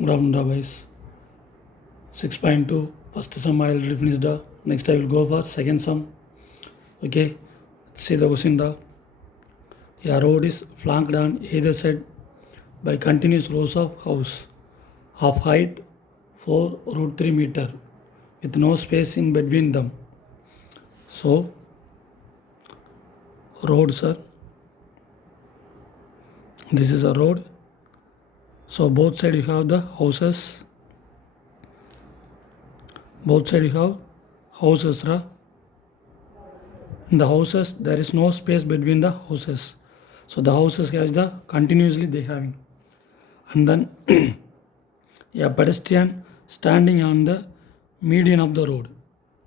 Good afternoon, boys. 6.2. First sum I already finished. Next I will go for second sum. Okay. See the question. A road is flanked on either side by continuous rows of house of height 4 √3 meter with no space in between them. So road, sir. This is a road. So both sides you have the houses. Both sides you have houses, right? In the houses there is no space between the houses, so the houses has the continuously they having, and then a pedestrian standing on the median of the road,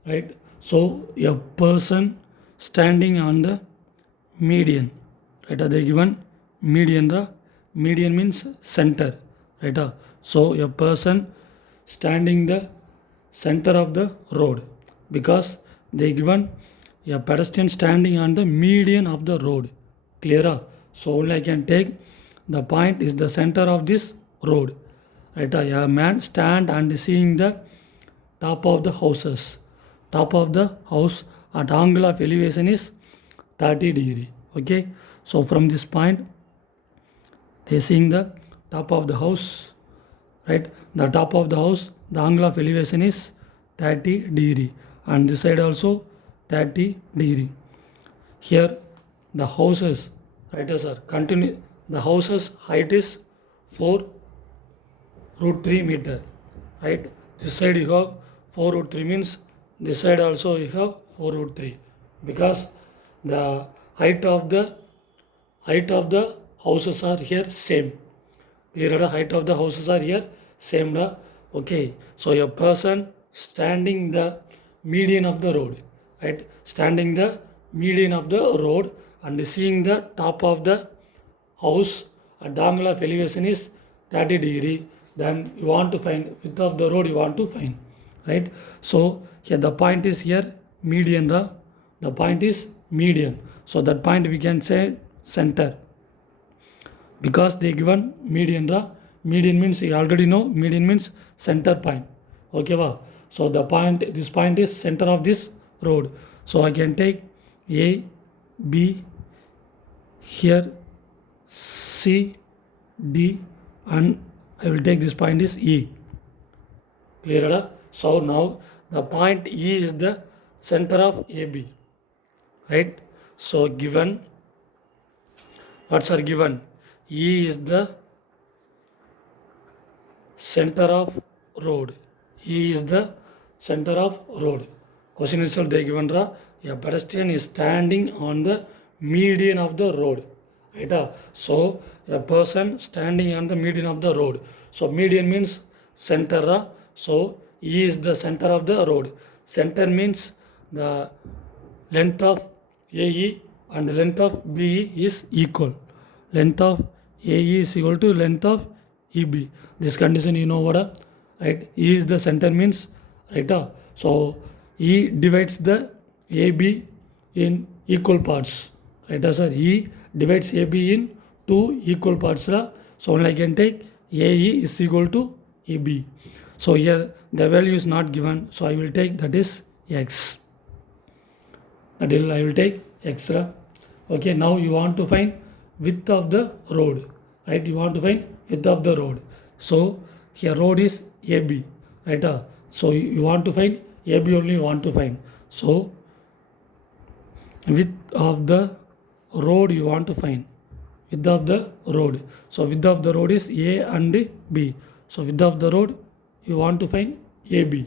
right? So a person standing on the median, right? They given median, median means center, right? So a person standing the center of the road, because they given a pedestrian standing on the median of the road. Clear? So only I can take the point is the center of this road, right? A man stand and seeing the top of the houses. Top of the house at angle of elevation is 30°. Okay, so from this point they seeing the top of the house, right? The top of the house, the angle of elevation is 30°, and this side also 30°. Here the houses, right, sir, continue. The houses height is 4 √3 meter, right? This side you have 4 √3 means this side also you have 4 √3, because the height of the houses are here same. Clear? The height of the houses are here same. Okay, so a person standing the median of the road, right? Standing the median of the road and seeing the top of the house at the angle of elevation is 30°. Then you want to find width of the road, you want to find, right? So here the point is here median. The point is median, so that point we can say center, because they given median. Median means you already know, median means center point. Okay, wow. So the point, this point is center of this road, so I can take A, B, here C, D, and I will take this point is E. Clear? So now the point E is the center of AB, right? So given, what's are given? E is the center of road. E is the center of road. Question itself they given, a pedestrian is standing on the median of the road, right? So a person standing on the median of the road. So median means center. So E is the center of the road. Center means the length of AE and the length of BE is equal. Length of AE is equal to length of EB. This condition you know what, right? E is the center means, right? So E divides the AB in equal parts, right, sir? E divides AB in two equal parts. So only I can take AE is equal to EB. So here the value is not given, so I will take that is X. That is I will take X. Okay, now you want to find width of the road, right? You want to find width of the road. So here road is AB, right? So you want to find AB only, you want to find. So width of the road you want to find. Width of the road. So width of the road is A and B. So width of the road you want to find AB,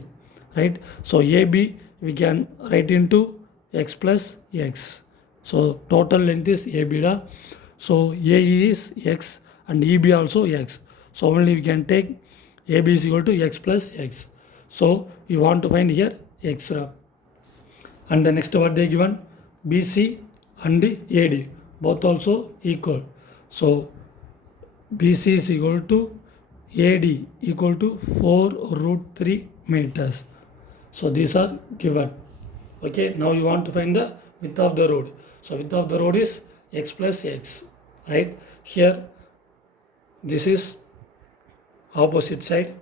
right? So AB we can write into X plus X. So total length is AB. So AE is X and EB also X. So only we can take AB is equal to X plus X. So you want to find here X. And the next what they given, BC and AD both also equal. So BC is equal to AD equal to 4 √3 meters. So these are given. Okay, now you want to find the width of the road. So width of the road is X plus X, right? Here this is opposite side,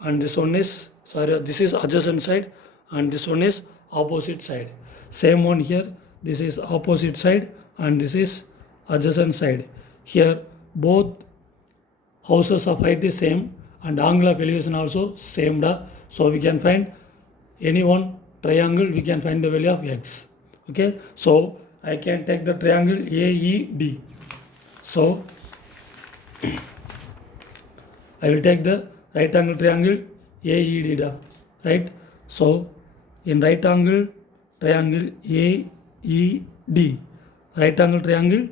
and this one is, sorry, this is adjacent side, and this one is opposite side. Same one here, this is opposite side and this is adjacent side. Here both houses of height is same and angle of elevation also same da. So we can find any one triangle, we can find the value of x. Okay, so I can take the triangle AED. So I will take the right angle triangle AED da, right? So in right angle triangle AED, right angle triangle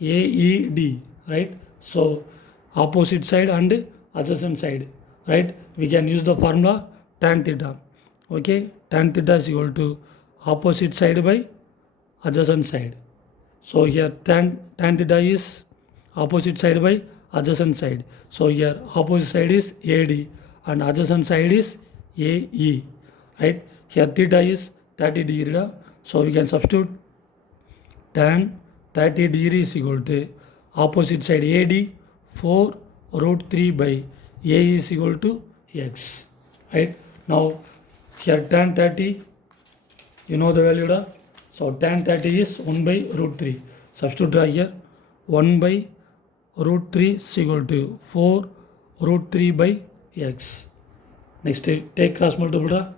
AED, right? So opposite side and adjacent side, right? We can use the formula tan theta. Okay, tan theta is equal to opposite side by adjacent side. So here tan theta is opposite side by adjacent side. So here opposite side is AD and adjacent side is AE, right? Here theta is 30 degree. So we can substitute tan 30 degree is equal to opposite side AD 4 root 3 by A is equal to x, right? Now here tan 30, you know the value da. So tan 30 is 1 by root 3. Substitute here 1 by root 3 is equal to 4 root 3 by x. Next take cross multiple da.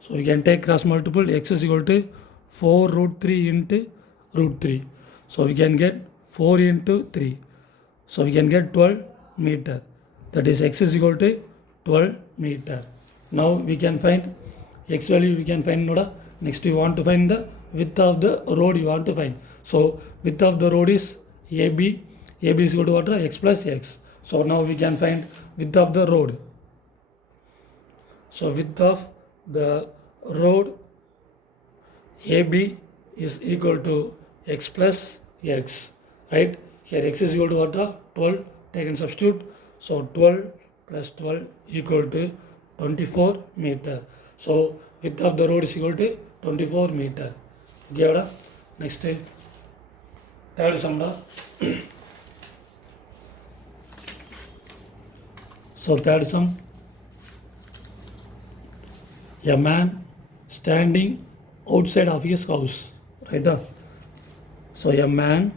So we can take cross multiple, x is equal to 4 root 3 into root 3. So we can get 4 into 3. So we can get 12 meter. That is x is equal to 12 meter. Now we can find x value, we can find noda. Next you want to find the width of the road you want to find. So width of the road is AB. AB is equal to what? X plus x. So now we can find width of the road. So width of the road AB is equal to x plus x, right? Here x is equal to what? 12. Take and substitute. So 12 plus 12 equal to 24 meter. So width of the road is equal to 24 meter. Okay, next third sum. So third sum, a man standing outside of his house, right? So a man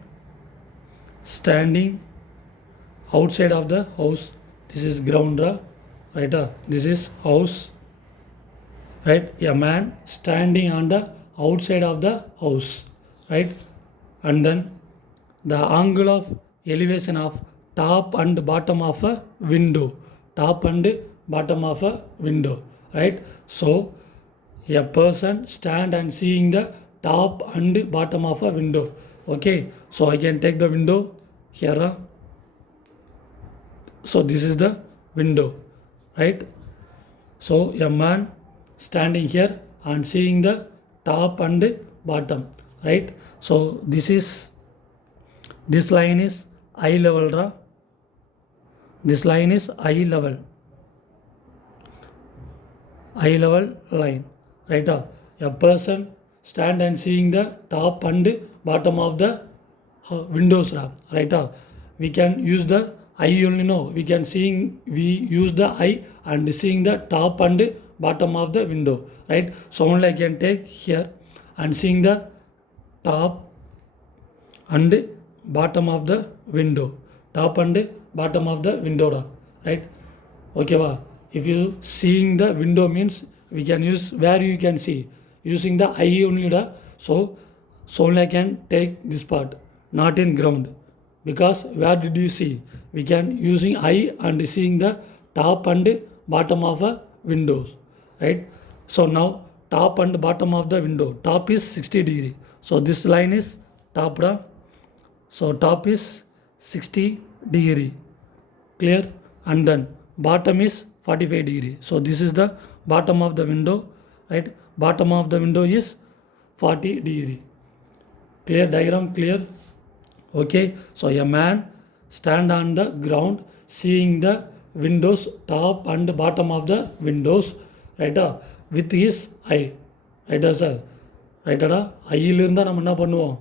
standing outside of the house, this is ground, right? This is house, right? A man standing on the outside of the house, right? And then the angle of elevation of top and bottom of a window, top and bottom of a window, right? So a person stand and seeing the top and bottom of a window. Okay, so I can take the window here. So this is the window, right? So a man standing here and seeing the top and bottom, right? So this line is eye level. This line is eye level line, right? A person stand and seeing the top and bottom of the windows, right? We can use the eye only, no, we use the eye and seeing the top and bottom of the window, right? So only I can take here and seeing the top and bottom of the window, top and bottom of the window, right? Okay, if you seeing the window means we can use where you can see using the eye only, so only I can take this part, not in ground, because where did you see? We can using eye and seeing the top and bottom of a windows, right? So now top and bottom of the window, top is 60 degree. So this line is top, so top is 60 degree, clear? And then bottom is 45 degree. So this is the bottom of the window, right? Bottom of the window is 40 degree. Clear diagram, clear? Okay, so a man stand on the ground seeing the windows, top and bottom of the windows, right? With his eye, right, sir? Right? ஐயில் இருந்தால் நம்ம என்ன பண்ணுவோம்?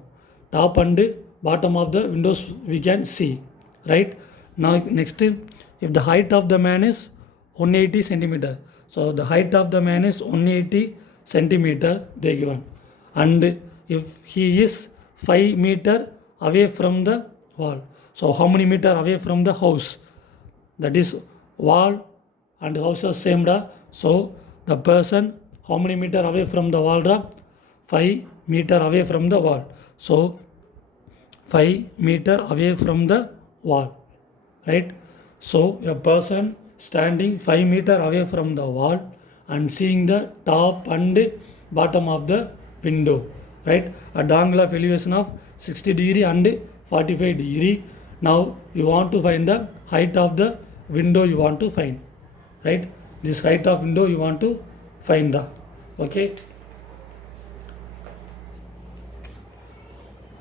Top and bottom of the windows we can see, right? Now next if the height of the man is 180 centimeter, so the height of the man is 180 centimeter they given, and if he is 5 meter away from the wall, so how many meter away from the house, that is wall and house are same da, so the person how many meter away from the wall da, 5 meter away from the wall, so 5 meter away from the wall, right? So a person standing 5 meter away from the wall and seeing the top and bottom of the window, right? At the angle of elevation of 60 degree and 45 degree. Now you want to find the height of the window, you want to find, right? This height of window you want to find the, okay?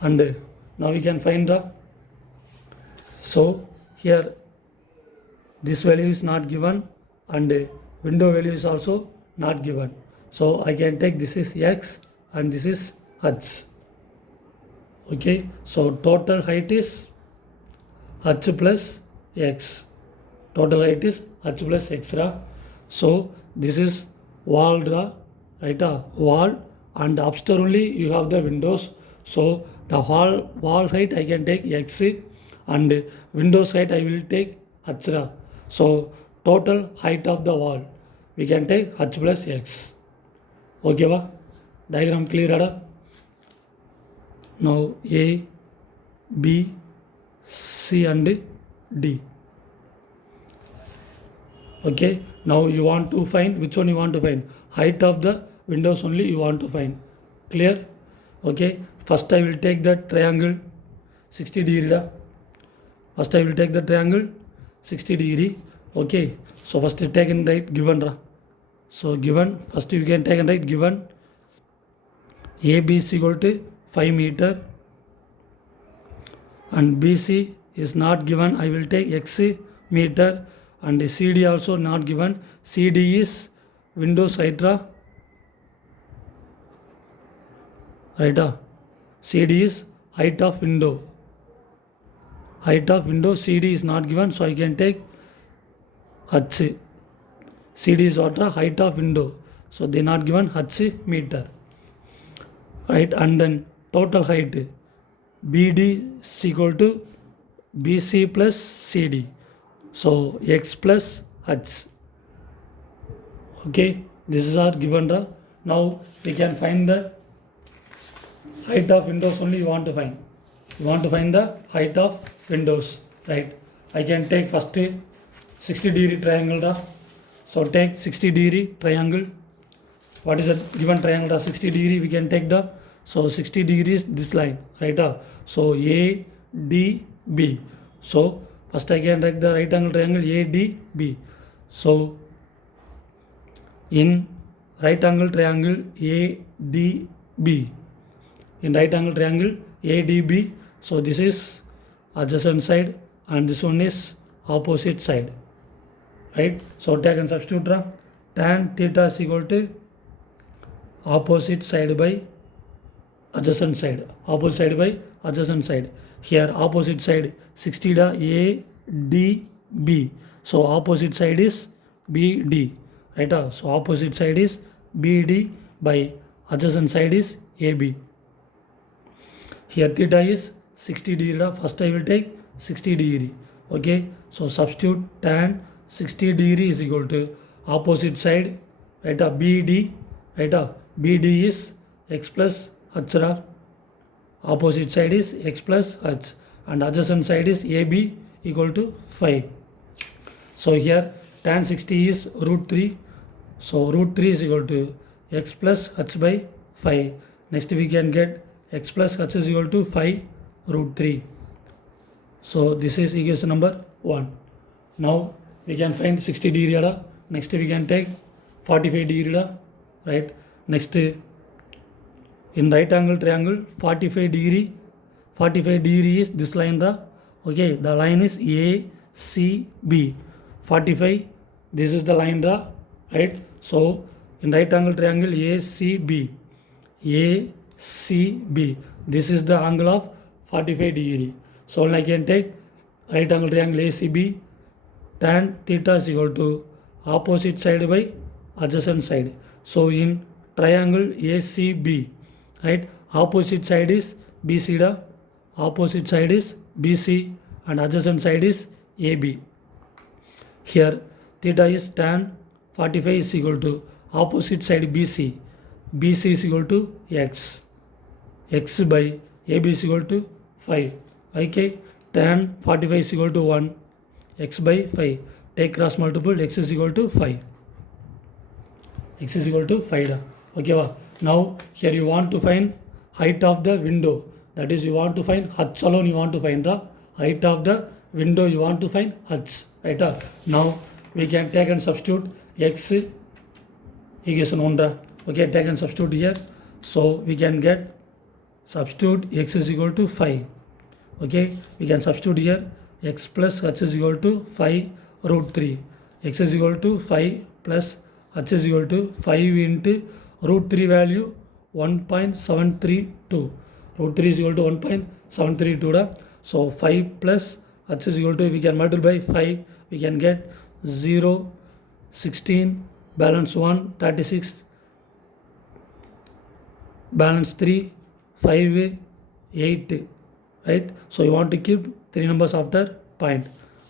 And now we can find the, so here this value is not given and window value is also not given, so I can take this is x and this is h, okay? So total height is h plus x, total height is h plus x ra. So this is wall ra, right? Wall, and upstairs only you have the windows, so the wall height I can take x and windows height I will take h ra. So total height of the wall we can take h plus x, okay va? Diagram clear ada? Now A, B, C and D, okay? Now you want to find, which one you want to find? Height of the windows only you want to find, clear? Okay, first I will take the triangle 60 degree da. First I will take the triangle 60 degree, okay? So first take and write given ra. So given, first you can take and write given AB is equal to 5 meter and BC is not given, I will take x meter, and CD also not given, CD is windows height ra, right? CD is height of window, height of window, CD is not given, so I can take h. CD is what? Height of window, so they not given h meter, right? And then total height BD is equal to BC plus CD, so x plus h, okay? This is our given ra. Now we can find the height of windows only you want to find. You want to find the height of windows, right? I can take first 60 degree triangle da. So take 60 degree triangle. What is the given triangle da? 60 degree we can take the, so 60 degrees this line, right? So A, D, B. So first I can take the right angle triangle A, D, B. So in right angle triangle A, D, B, in right angle triangle ADB, so this is adjacent side and this one is opposite side, right? So take and substitute ra. Tan theta is equal to opposite side by adjacent side, opposite side by adjacent side. Here opposite side 60 da ADB, so opposite side is BD, right? So opposite side is BD by adjacent side is AB. Here theta is 60 degree. First I will take 60 degree, okay? So substitute tan 60 degree is equal to opposite side, right? BD, right? BD is x plus h ra. Opposite side is x plus h and adjacent side is AB equal to 5. So here tan 60 is root 3. So root 3 is equal to x plus h by 5. Next we can get x plus h is equal to 5 root 3. So this is equation number 1. Now we can find 60 degree da. Next we can take 45 degree da, right? Next in right angle triangle 45 degree, 45 degree is this line da, okay? The line is ACB, 45, this is the line da, right? So in right angle triangle ACB, this is the angle of 45 degree. So I can take right angle triangle ACB, tan theta is equal to opposite side by adjacent side. So in triangle ACB, right, opposite side is BC, opposite side is BC and adjacent side is AB. Here theta is tan 45 is equal to opposite side BC. BC is equal to x. X by AB is equal to 5. Okay, tan 45 is equal to 1. X by 5. Take cross multiple, x is equal to 5. X is equal to 5. Okay, now here you want to find height of the window. That is, you want to find H alone, you want to find the height of the window, you want to find H. Right? Now we can take and substitute x equation 1. Okay, take and substitute here. So we can get substitute x is equal to 5. Okay, we can substitute here x plus h is equal to 5 root 3. X is equal to 5 plus h is equal to 5 into root 3 value 1.732. Root 3 is equal to 1.732. So 5 plus h is equal to, we can multiply by 5, we can get 0, 16, balance 1, 36, balance 3, 5, 8, right? So you want to keep 3 numbers after point.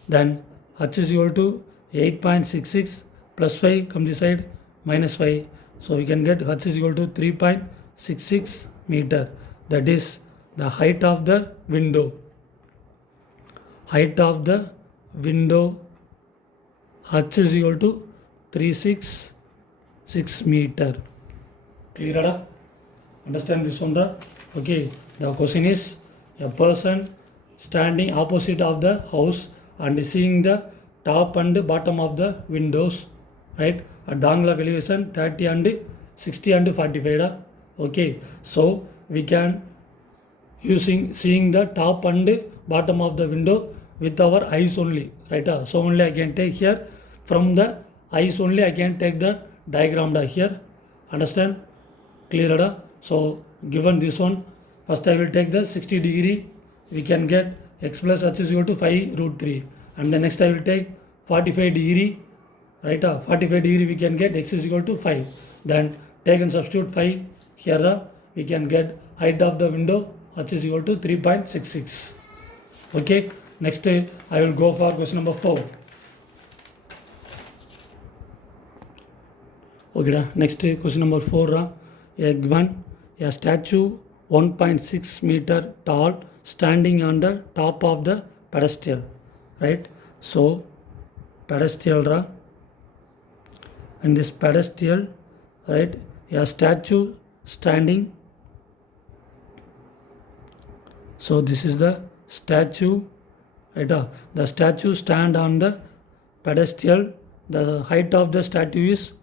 Then h is equal to 8.66 plus 5 come this side minus 5. So we can get h is equal to 3.66 meter. That is the height of the window. Height of the window h is equal to 366 meter. Clear? Understand this one? Okay, the question is a person standing opposite of the house and seeing the top and bottom of the windows, right, at the angle of elevation 30 and 60 and 45. Okay, so we can seeing the top and bottom of the window with our eyes only, right? So only I can take here from the eyes only I can take the diagram here. Understand? Clear? So given this one, first I will take the 60 degree, we can get x plus h is equal to 5 root 3, and the next I will take 45 degree, right? 45 degree we can get x is equal to 5. Then take and substitute 5 here, we can get height of the window h is equal to 3.66. Okay, next I will go for question number 4. Okay, next question number 4. A statue 1.6 meter tall standing on the top of the pedestal, right? So pedestal, and this pedestal, right, a statue standing. So this is the statue, right? The statue stand on the pedestal. The height of the statue is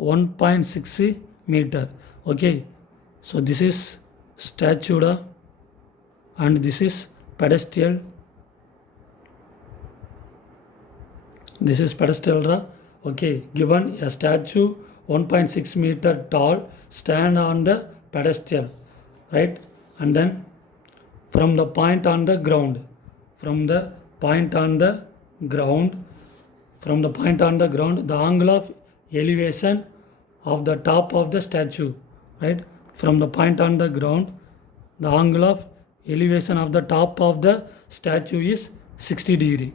1.6 meter. Okay, so this is statue and this is pedestal. This is pedestal. Okay, given a statue 1.6 meter tall stand on the pedestal, right? And then from the point on the ground, the angle of elevation of the top of the statue, right? From the point on the ground, the angle of elevation of the top of the statue is 60 degree.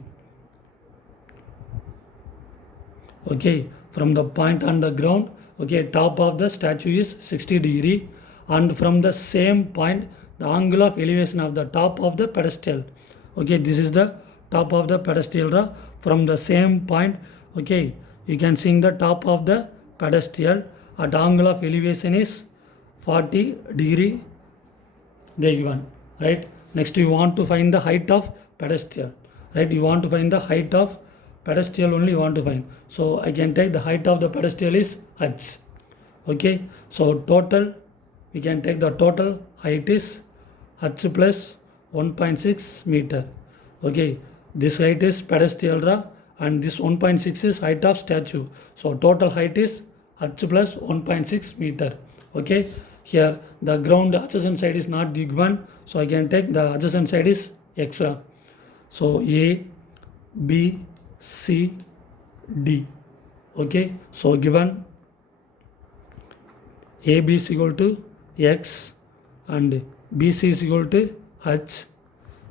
Okay, from the point on the ground, okay, top of the statue is 60 degree, and from the same point, the angle of elevation of the top of the pedestal. Okay, this is the top of the pedestal. From the same point, okay, you can see the top of the pedestal at angle of elevation is 40 degree they given, right? Next you want to find the height of pedestal, right? You want to find the height of pedestal only you want to find. So I can take the height of the pedestal is h. Okay, so total, we can take the total height is h plus 1.6 meter. Okay, this height is pedestal and this 1.6 is height of statue. So total height is h plus 1.6 meter. Okay, here the ground adjacent side is not given, so I can take the adjacent side is x. So A, B, C, D. Okay, so given AB is equal to X and BC is equal to H,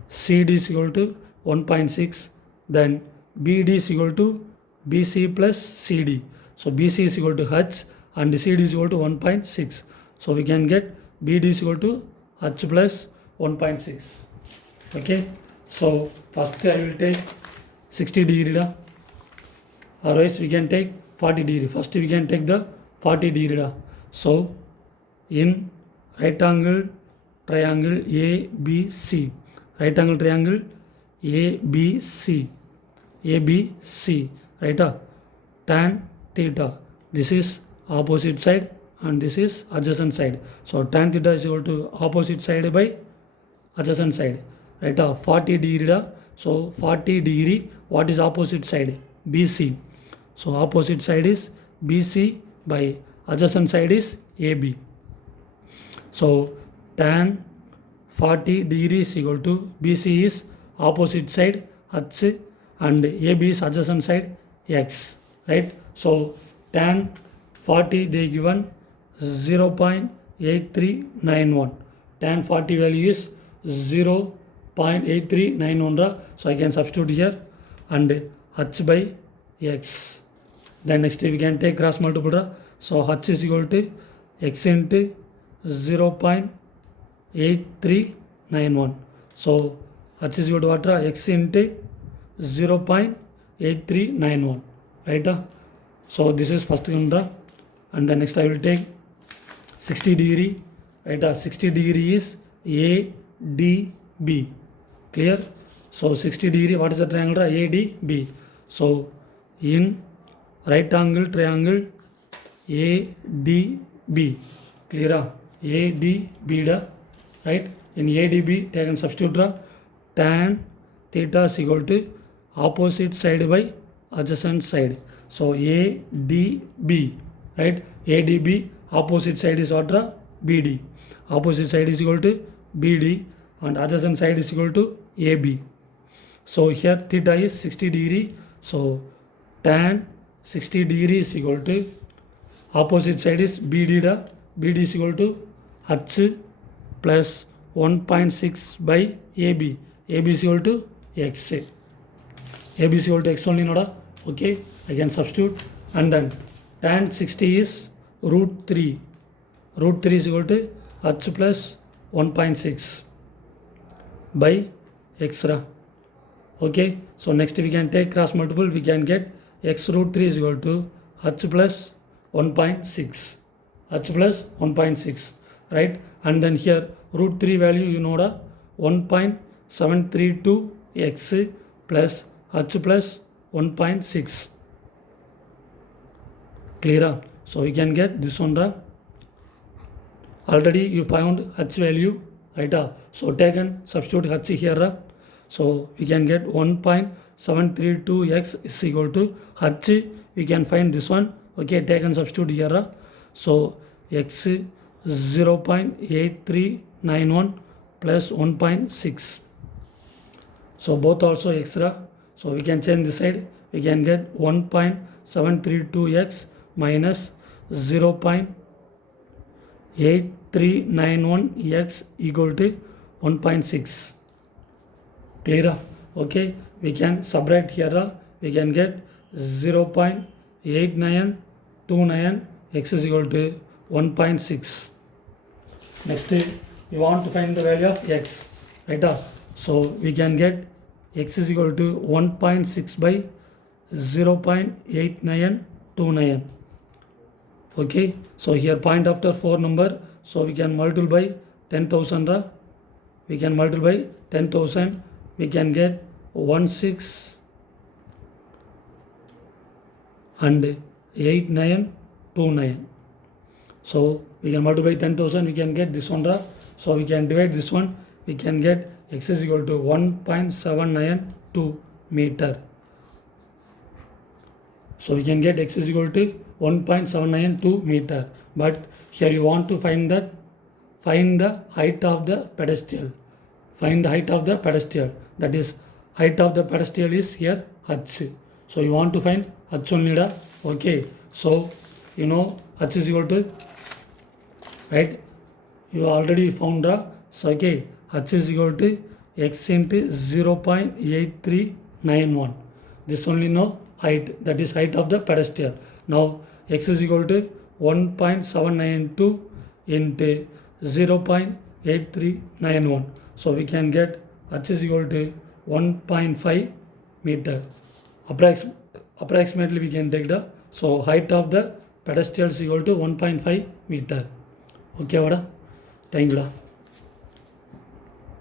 CD is equal to 1.6, then BD is equal to BC plus CD. So BC is equal to H and CD is equal to 1.6. So we can get BD is equal to H plus 1.6. Okay, so first I will take 60 degree, otherwise we can take 40 degree. First we can take the 40 degree. So in right angle triangle ABC, right angle triangle ABC, right? Tan theta, this is opposite side and this is adjacent side. So tan theta is equal to opposite side by adjacent side, right? 40 degree. So 40 degree, what is opposite side? BC. So opposite side is BC by adjacent side is AB. So tan 40 degree is equal to BC is opposite side H and AB is adjacent side X, right? So tan 40 they given 0.8391. Tan 40 value is 0.8391. So I can substitute here and H by X. Then next we can take cross multiple. So H is equal to X into 0.8391. So H is equal to what? X into 0.8391, right? So this is first one, and then next I will take 60 degree, right? 60 degree is ADB, clear? So 60 degree, what is the triangle? ADB. So in right angle triangle ADB, clear? ADB, right? In ADB take and substitute tan theta is equal to opposite side by adjacent side. So ADB, right? ADB opposite side is what? BD. Opposite side is equal to BD and adjacent side is equal to AB. So here theta is 60 degree. So tan 60 degree is equal to opposite side is BD. BD is equal to H plus 1.6 by AB. AB is equal to X. AB is equal to X only, noda. Okay, I can substitute. And then tan 60 is root 3. Root 3 is equal to H plus 1.6 by X. Okay, so next we can take cross multiple. We can get X root 3 is equal to H plus 1.6. H plus 1.6, right? And then here root 3 value you know 1.732 x plus H plus 1.6, clear? So we can get this one. Already you found H value, right? So take and substitute H here. So we can get 1.732 x is equal to H. We can find this one. Okay, take and substitute here. So x 0.8391 plus 1.6. So both also x. So we can change this side. We can get 1.732x minus 0.8391x equal to 1.6. Clear? Okay, we can subtract here. We can get 0.8929 x is equal to 1.6. Next we want to find the value of x, right? So we can get x is equal to 1.6 by 0.8929. Okay, so here point after 4 number, so we can multiply by 10,000. We can multiply by 10,000. We can get 16 and 8929. So we can multiply 10,000. We can get this one. So we can divide this one. We can get x is equal to 1.792 meter. So we can get x is equal to 1.792 meter. But here you want to find the height of the pedestal. Find the height of the pedestal. That is, height of the pedestal is here h. So you want to find h only da. Okay, so you know h is equal to, right, you already found the, so okay, h is equal to x into 0.8391. This only know height, that is height of the pedestal. Now x is equal to 1.792 into 0.8391. So we can get h is equal to 1.5 meter. Approximately we can take the, so height of the pedestal is equal to 1.5 meter. Okay, Vada. Thank you.